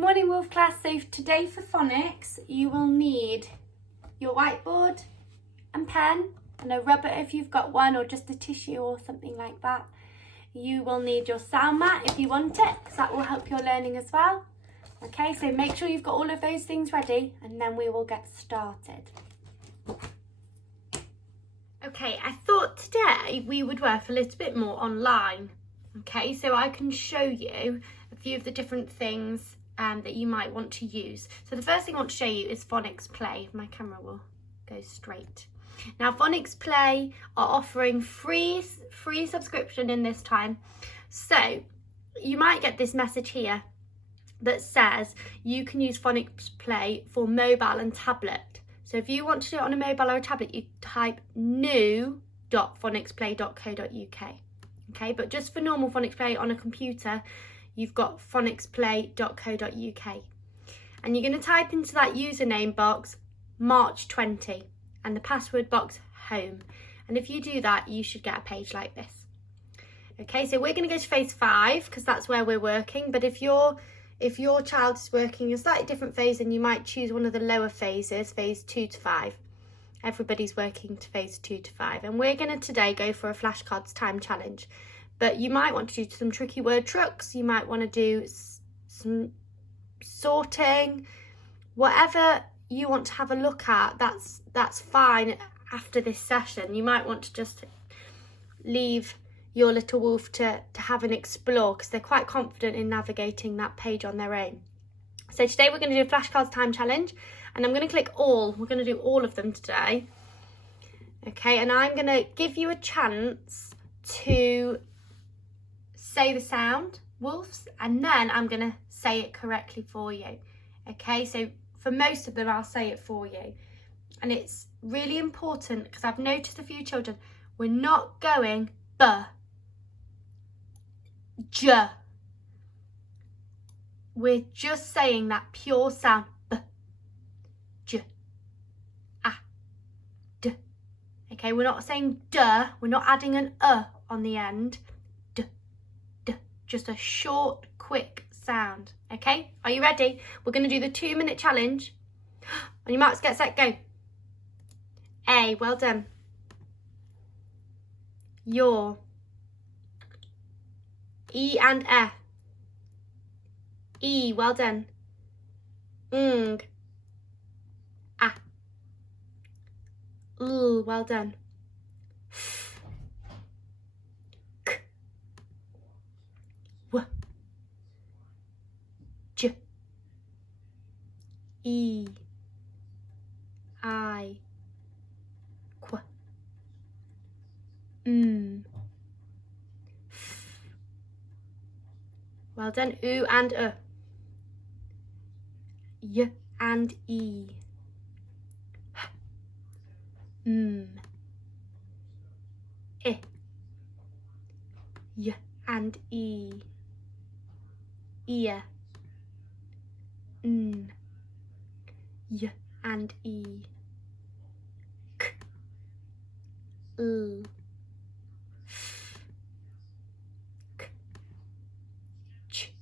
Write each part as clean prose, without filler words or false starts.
Morning Wolf class. So today for phonics you will need your whiteboard and pen and a rubber if you've got one, or just a tissue or something like that. You will need your sound mat if you want it, because that will help your learning as well. Okay, so make sure you've got all of those things ready and then we will get started. Okay, I thought today we would work a little bit more online. Okay, so I can show you a few of the different things that you might want to use. So the first thing I want to show you is Phonics Play. My camera will go straight. Now Phonics Play are offering free subscription in this time. So you might get this message here that says you can use Phonics Play for mobile and tablet. So if you want to do it on a mobile or a tablet, you type new.phonicsplay.co.uk. Okay, but just for normal Phonics Play on a computer, you've got phonicsplay.co.uk. And you're going to type into that username box March 20 and the password box home. And if you do that, you should get a page like this. Okay, so we're going to go to phase 5 because that's where we're working. But if your child is working a slightly different phase, then you might choose one of the lower phases, phase 2 to 5. Everybody's working to phase 2 to 5. And we're going to today go for a flashcards time challenge. But you might want to do some tricky word trucks. You might want to do some sorting. Whatever you want to have a look at, that's fine after this session. You might want to just leave your little wolf to have an explore, because they're quite confident in navigating that page on their own. So today we're going to do a flashcards time challenge, and I'm going to click all. We're going to do all of them today. Okay, and I'm going to give you a chance to say the sound, wolves, and then I'm going to say it correctly for you. Okay, so for most of them I'll say it for you. And it's really important, because I've noticed a few children, we're not going b, j. We're just saying that pure sound, b, j, a, d. Okay, we're not saying duh, we're not adding an on the end. D, d, just a short, quick sound. Okay, are you ready? We're going to do the 2-minute challenge. On your marks, get set, go. A, well done. Your. E and F. E, well done. Ng. A. L, well done. F. K. W. J. E. I. Qu. F. Well done. U and Y and E. I. Y and E. Ear. Y and E. K. L. F. K. Ch.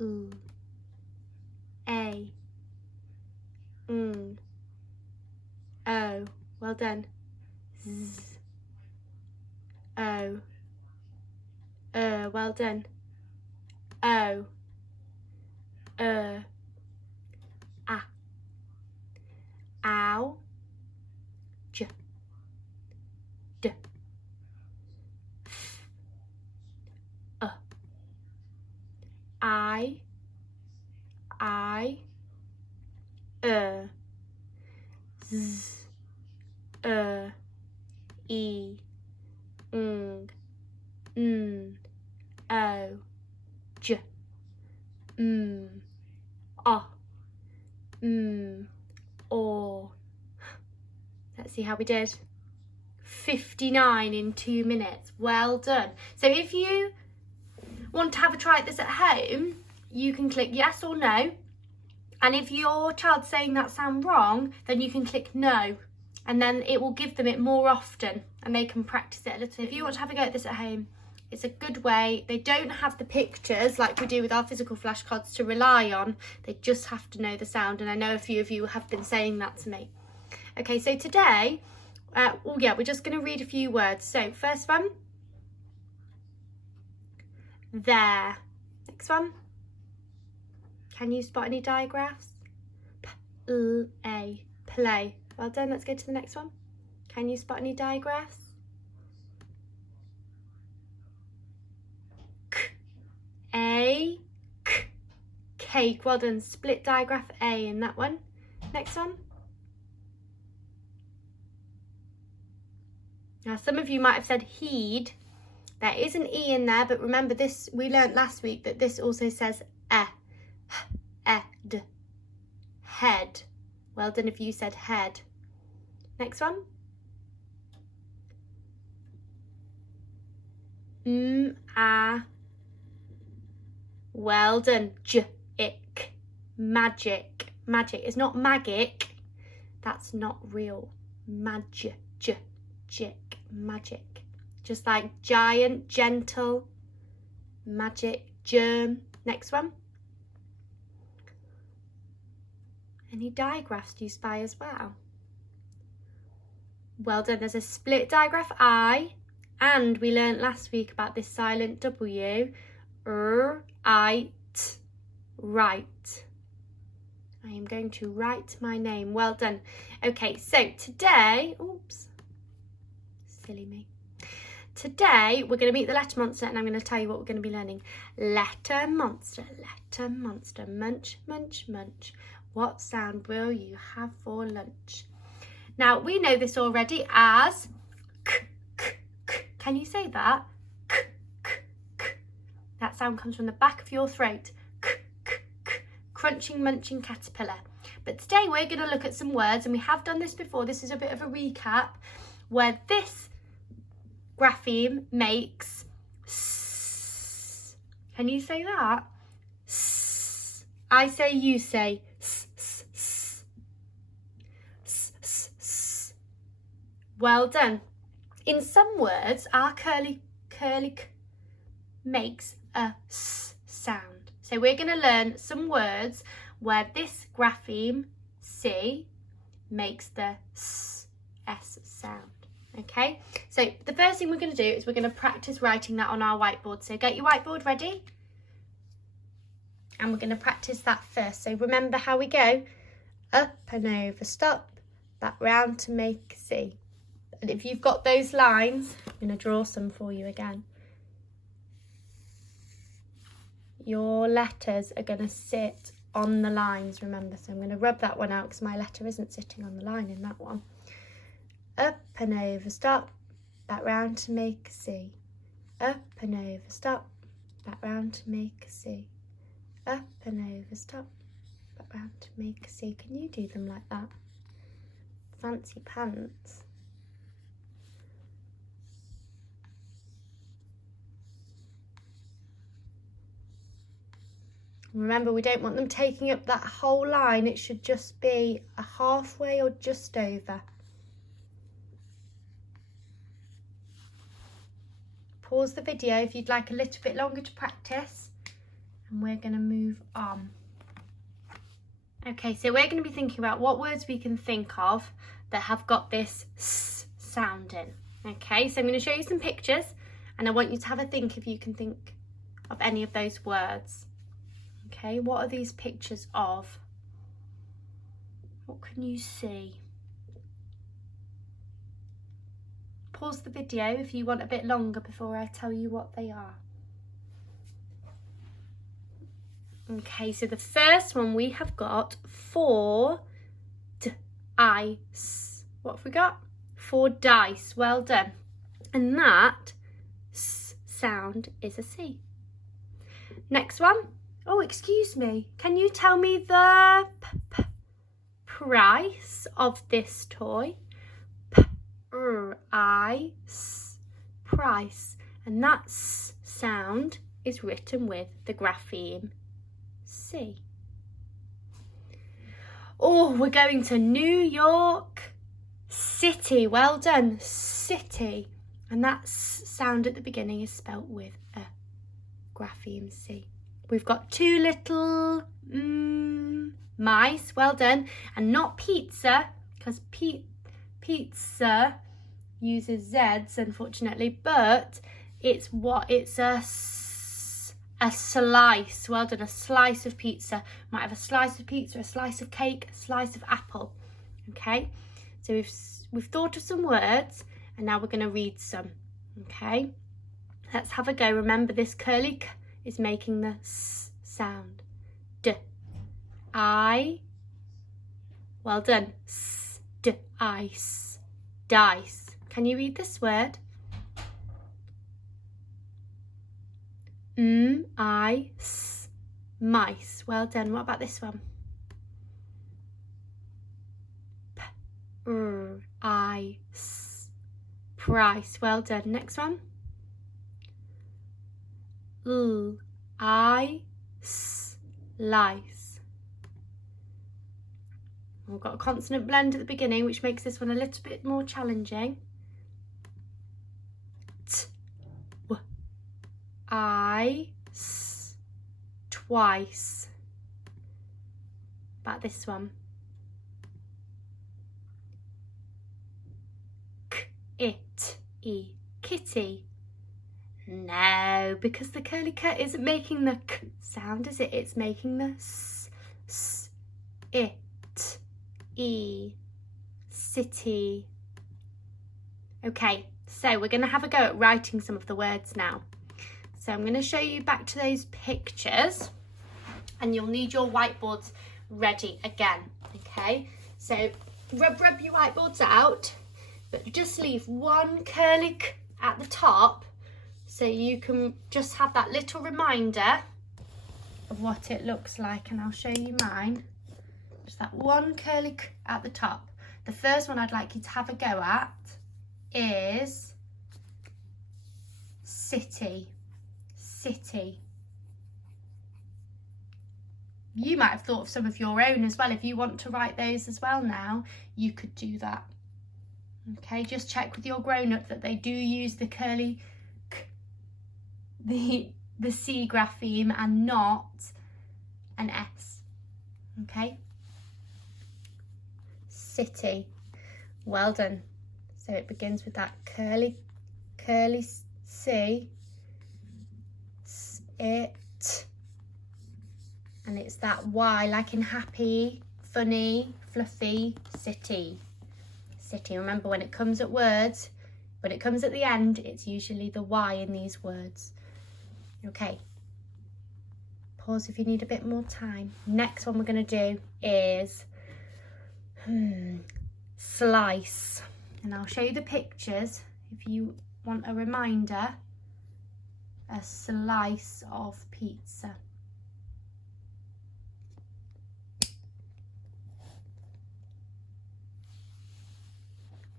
L. A. O. Well done. Z. O. Well done. O. A. Ow. J. D. F. I. Z. E. Ng. O. J. O. Or. Let's see how we did. 59 in 2 minutes. Well done. So if you want to have a try at this at home, you can click yes or no. And if your child's saying that sound wrong, then you can click no. And then it will give them it more often and they can practice it a little. If you want to have a go at this at home, It's a good way. They don't have the pictures like we do with our physical flashcards to rely on. They just have to know the sound. And I know a few of you have been saying that to me. Okay, so today, we're just going to read a few words. So first one, there. Next one. Can you spot any digraphs? P-L-A, play. Well done, let's go to the next one. Can you spot any digraphs? K-A, K, cake. Well done, split digraph A in that one. Next one. Now some of you might have said heed. There is an E in there, but remember this, we learnt last week that this also says ed, head. Well done if you said head. Next one. Well done. J-ick. Magic. Magic. It's not magic. That's not real. Magic. Magic. Just like giant, gentle, magic, germ. Next one. Any digraphs do you spy as well? Well done. There's a split digraph I, and we learnt last week about this silent W. I-t. Right. I am going to write my name. Well done. Okay, so today, oops, silly me. Today, we're going to meet the letter monster and I'm going to tell you what we're going to be learning. Letter monster, munch, munch, munch. What sound will you have for lunch? Now, we know this already as k, k, k. Can you say that? K, k, k. That sound comes from the back of your throat. K, k, k. Crunching, munching caterpillar. But today, we're going to look at some words, and we have done this before. This is a bit of a recap, where this grapheme makes s. Can you say that? S. I say, you say s, s, s. S, s, s. Well done. In some words, our curly k makes a s sound. So we're going to learn some words where this grapheme C makes the s sound. Okay, so the first thing we're going to do is we're going to practice writing that on our whiteboard. So get your whiteboard ready. And we're going to practice that first. So remember how we go. Up and over, stop, back round to make a C. And if you've got those lines, I'm going to draw some for you again. Your letters are going to sit on the lines, remember. So I'm going to rub that one out because my letter isn't sitting on the line in that one. Up and over, stop, back round to make a C. Up and over, stop, back round to make a C. Up and over, stop, back round to make a C. Can you do them like that? Fancy pants. Remember, we don't want them taking up that whole line. It should just be a halfway or just over. Pause the video if you'd like a little bit longer to practice, and we're going to move on. Okay, so we're going to be thinking about what words we can think of that have got this s sound in. Okay, so I'm going to show you some pictures, and I want you to have a think if you can think of any of those words. Okay, what are these pictures of? What can you see? Pause the video if you want a bit longer before I tell you what they are. Okay, so the first one we have got for ice. What have we got? For dice. Well done. And that s sound is a C. Next one. Oh, excuse me. Can you tell me the price of this toy? Price, and that s sound is written with the grapheme C. Oh, we're going to New York City. Well done, city. And that S sound at the beginning is spelt with a grapheme C. We've got two little mice, well done. And not pizza, because pizza uses Zs, unfortunately, but it's a slice. Well done, a slice of pizza. Might have a slice of pizza, a slice of cake, a slice of apple. Okay, so we've thought of some words, and now we're going to read some. Okay, let's have a go. Remember, this curly k is making the S sound. D, I, well done. S, d, ice, dice. Can you read this word? I-S, mice. Well done. What about this one? P-R-I-S, price. Well done. Next one. L-I-S, lice. We've got a consonant blend at the beginning, which makes this one a little bit more challenging. I-S, twice. About this one. K-it-e, kitty. No, because the curly K isn't making the K sound, is it? It's making the S, it, e, city. Okay, so we're going to have a go at writing some of the words now. So I'm going to show you back to those pictures, and you'll need your whiteboards ready again. Okay, so rub your whiteboards out, but just leave one curly K at the top, so you can just have that little reminder of what it looks like. And I'll show you mine. Just that one curly K at the top. The first one I'd like you to have a go at is city. City. You might have thought of some of your own as well. If you want to write those as well now, you could do that. Okay, just check with your grown-up that they do use the curly K, the C grapheme, and not an S. Okay. City. Well done. So it begins with that curly C, it, and it's that Y, like in happy, funny, fluffy, city. City. Remember, when it comes at words, when it comes at the end, it's usually the Y in these words. Okay. Pause if you need a bit more time. Next one we're going to do is slice. And I'll show you the pictures if you want a reminder. A slice of pizza.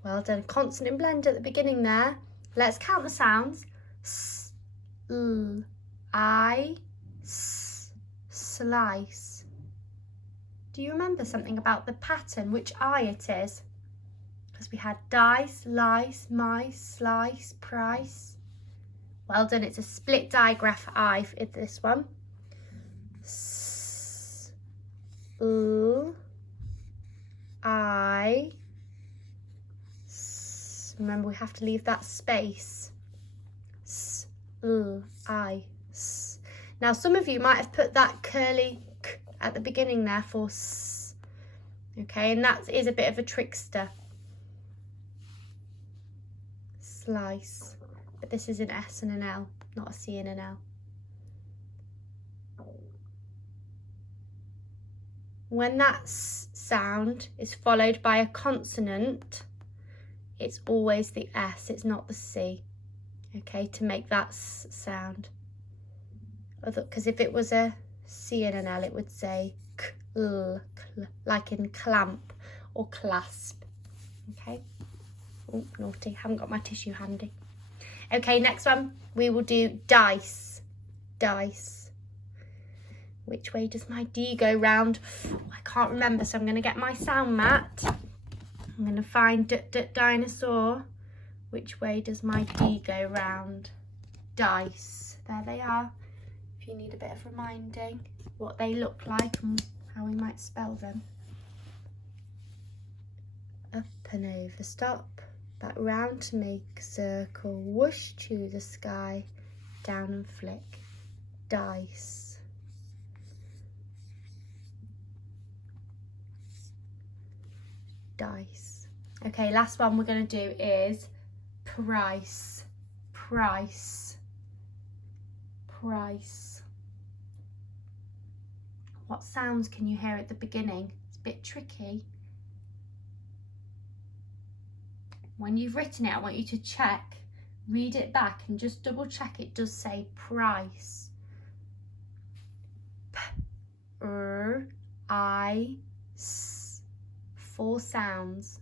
Well done. Consonant blend at the beginning there. Let's count the sounds. S, L, I, S, slice. Do you remember something about the pattern, which I it is? Because we had dice, lice, mice, slice, price. Well done. It's a split digraph I for this one. S, L, I, S. Remember, we have to leave that space. S, L, I, S. Now, some of you might have put that curly K at the beginning there for S. Okay, and that is a bit of a trickster. Slice. But this is an S and an L, not a C and an L. When that S sound is followed by a consonant, it's always the S, it's not the C. Okay, to make that S sound. Because if it was a C and an L, it would say K, L, like in clamp or clasp. Okay. Oh, naughty, haven't got my tissue handy. Okay, next one, we will do dice. Dice. Which way does my D go round? I can't remember, so I'm going to get my sound mat. I'm going to find dinosaur. Which way does my P go round? Dice. There they are. If you need a bit of reminding what they look like and how we might spell them. Up and over, stop. Back round to make a circle. Whoosh to the sky. Down and flick. Dice. Dice. Okay, last one we're going to do is price. Price. Price. What sounds can you hear at the beginning? It's a bit tricky. When you've written it, I want you to check, read it back and just double check it does say price. P-R-I-S. 4 sounds.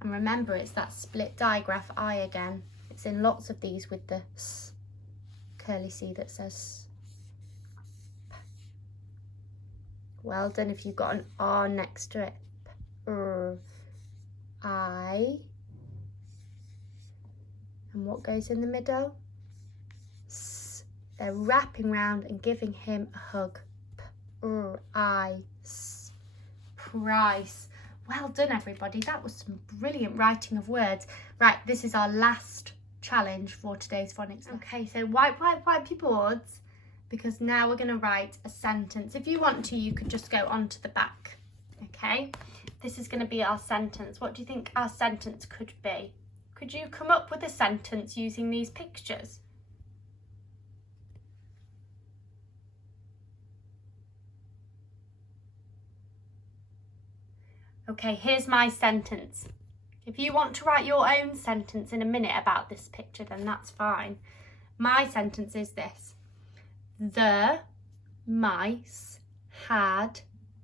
And remember, it's that split digraph I again. It's in lots of these with the S curly C that says P. Well done if you've got an R next to it. I. And what goes in the middle? S. They're wrapping round and giving him a hug. P-R-I-S. Price. Well done, everybody. That was some brilliant writing of words. Right, this is our last challenge for today's phonics. Okay, so wipe your boards, because now we're going to write a sentence. If you want to, you could just go onto the back. Okay, this is going to be our sentence. What do you think our sentence could be? Could you come up with a sentence using these pictures? Okay, here's my sentence. If you want to write your own sentence in a minute about this picture, then that's fine. My sentence is this. The mice had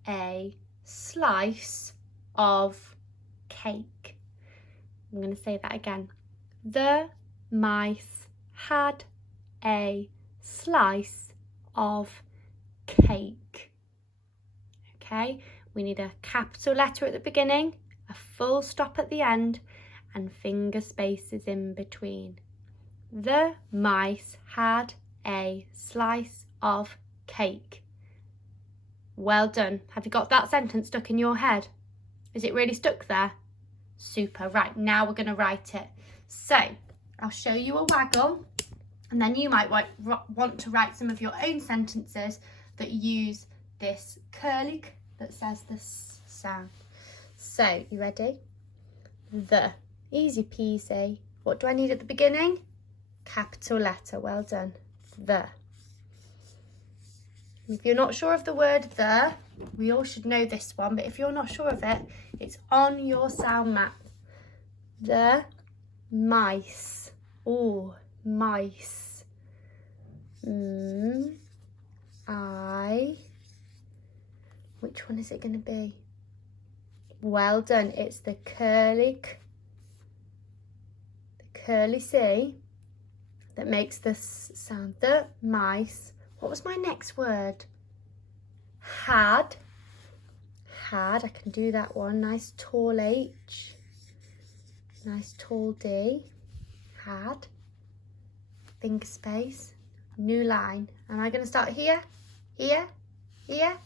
a slice of cake. I'm going to say that again. The mice had a slice of cake. Okay, we need a capital letter at the beginning, a full stop at the end, and finger spaces in between. The mice had a slice of cake. Well done. Have you got that sentence stuck in your head? Is it really stuck there? Super. Right, now we're going to write it. So I'll show you a waggle, and then you might want to write some of your own sentences that use this curly that says this sound. So, you ready? The. Easy peasy. What do I need at the beginning? Capital letter. Well done. The. If you're not sure of the word the, we all should know this one, but if you're not sure of it, it's on your sound map. The mice. Oh, mice. Which one is it going to be? Well done. It's the curly C that makes this sound. The mice. What was my next word? Had. I can do that one. Nice tall H. Nice tall D. Had. Finger space. New line. Am I going to start here? Here? Here?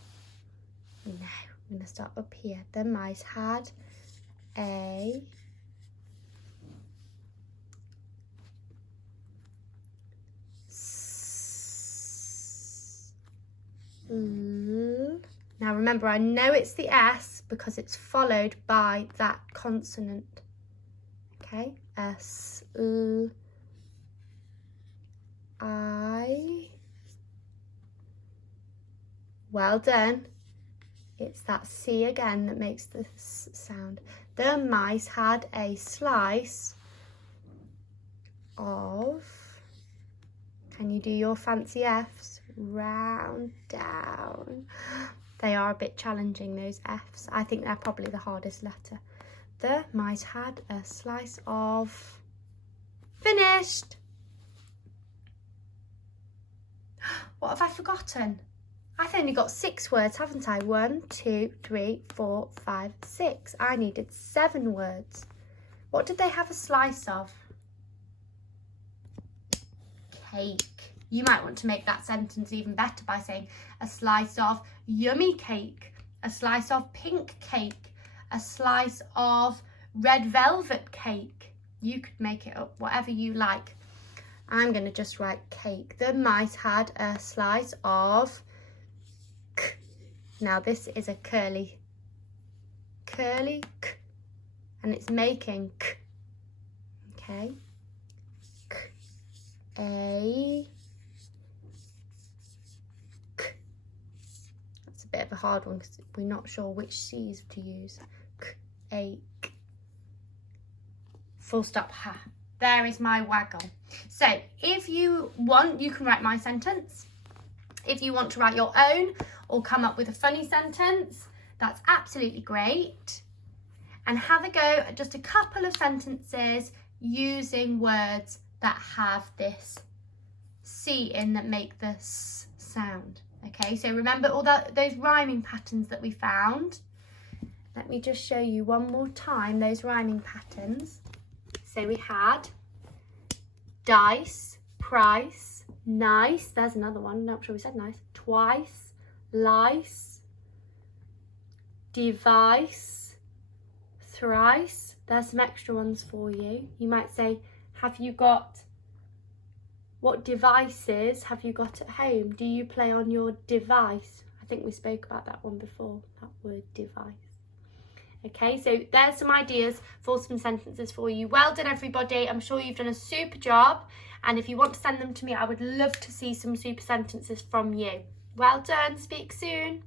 No, I'm going to start up here. The mice had a Now remember, I know it's the S because it's followed by that consonant. Okay, S, L, I. Well done. It's that C again that makes the sound. The mice had a slice of, can you do your fancy Fs? Round, down. They are a bit challenging, those Fs. I think they're probably the hardest letter. The mice had a slice of, finished. What have I forgotten? I've only got 6 words, haven't I? 1, 2, 3, 4, 5, 6. I needed 7 words. What did they have a slice of? Cake. You might want to make that sentence even better by saying a slice of yummy cake, a slice of pink cake, a slice of red velvet cake. You could make it up whatever you like. I'm going to just write cake. The mice had a slice of k. Now this is a curly k, and it's making k. Okay. K, a, k. That's a bit of a hard one because we're not sure which C's to use. K, a, k. Full stop, ha. There is my waggle. So if you want, you can write my sentence. If you want to write your own or come up with a funny sentence, that's absolutely great. And have a go at just a couple of sentences using words that have this C in that make the S sound. Okay, so remember all those rhyming patterns that we found. Let me just show you one more time those rhyming patterns. So we had dice, price, nice. There's another one. Not sure we said nice. Twice, lice, device, thrice. There's some extra ones for you. You might say, what devices have you got at home? Do you play on your device? I think we spoke about that one before, that word device. Okay, so there's some ideas for some sentences for you. Well done, everybody. I'm sure you've done a super job. And if you want to send them to me, I would love to see some super sentences from you. Well done. Speak soon.